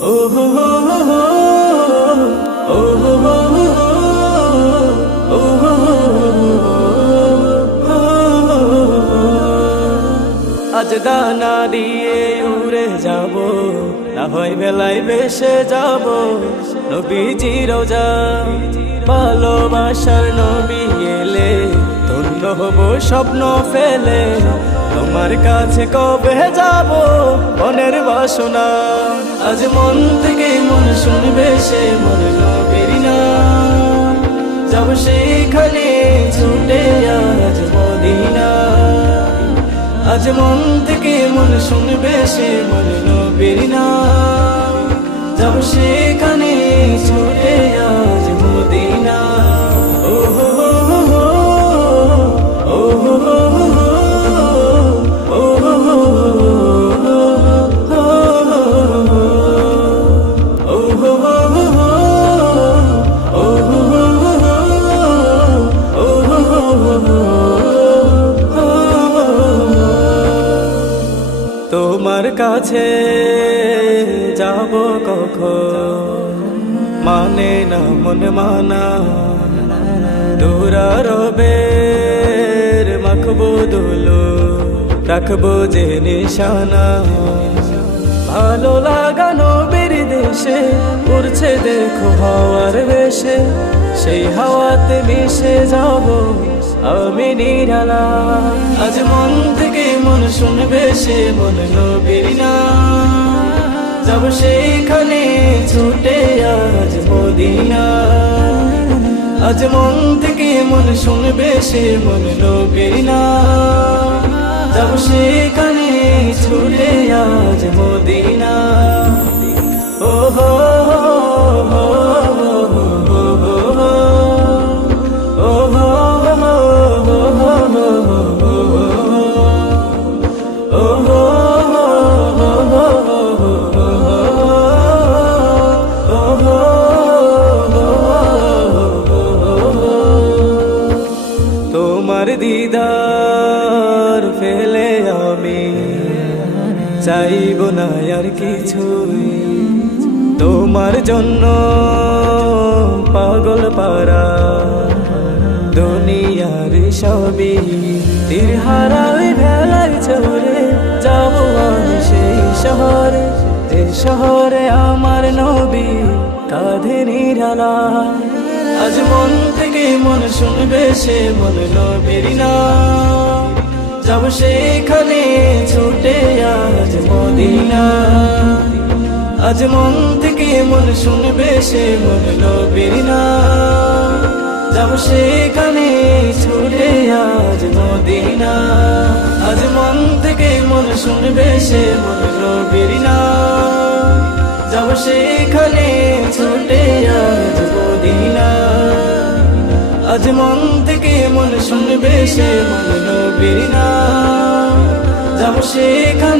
ও হো হো হো হো, ও হো হো হো হো, ও হো হো হো হো। আজ দানা দিয়ে উড়ে যাব, না হয় বেলায় ভেসে যাব নবীজি রোজা। ভালোবাসার নবী এলে ধন্য হব স্বপ্ন ফেলে, তোমার কাছে কবে যাব মনের বাসনা। আজ মন থেকে মন শুনবে সে মন নবীর নাম, যাব সেখানে ছুটে আজ মদিনা। আজ মন থেকে মন শুনবে সে মন নবীর নাম, যাব সেখানে ছুটে আজ মদিনা। ও হো হো হো, ও হো হো হো, ও হো হো হো, ও হো হো হো, ও হো হো হো, ও হো হো হো। তোমার কাছে যাব কখন, মানে না মন মানা। দুরারবের মাখবো দুলো, রাখবো যে নিশানা। ভালো লাগানো বীর দেশে উড়ছে দেখো হাওয়ার বেশে, সেই হাওয়াতে মিশে যাব আমি নিরালা। আজ মন থেকে মন শুনবে সে মন নবীর নাম, যাব সেখানে ছুটে আজ মদিনা। আজ মন থেকে মন শুনবে সে মন নবীর নাম, যাব সেখানে ছুটে আজ মদিনা। ও হো হো হো, ও হো তোমার দিদার ফেলে আমি চাইব না আর কিছুই, তোমার জন্য পাগল পারা দুনিয়ার সবই। তীর হারাই ভেলায় চলে যাব আমি সেই শহরে, যে শহরে আমার নবী কাঁধে নিরালা। আজ মন থেকে মন শুনবে সে মন নবীর নাম, যাব সেখানে ছুটে আজ মদিনা। আজ মন থেকে মন শুনবে সে মন নবীর নাম, যাব সেখানে ছুটে আজ মদিনা। আজ মন থেকে মন শুনবে সে মন নবীর নাম, যাব সেখানে ছুটে আজ মদিনা। আজ মন থেকে মন শুনবে সে মন নবীর নাম, যাব সেখানে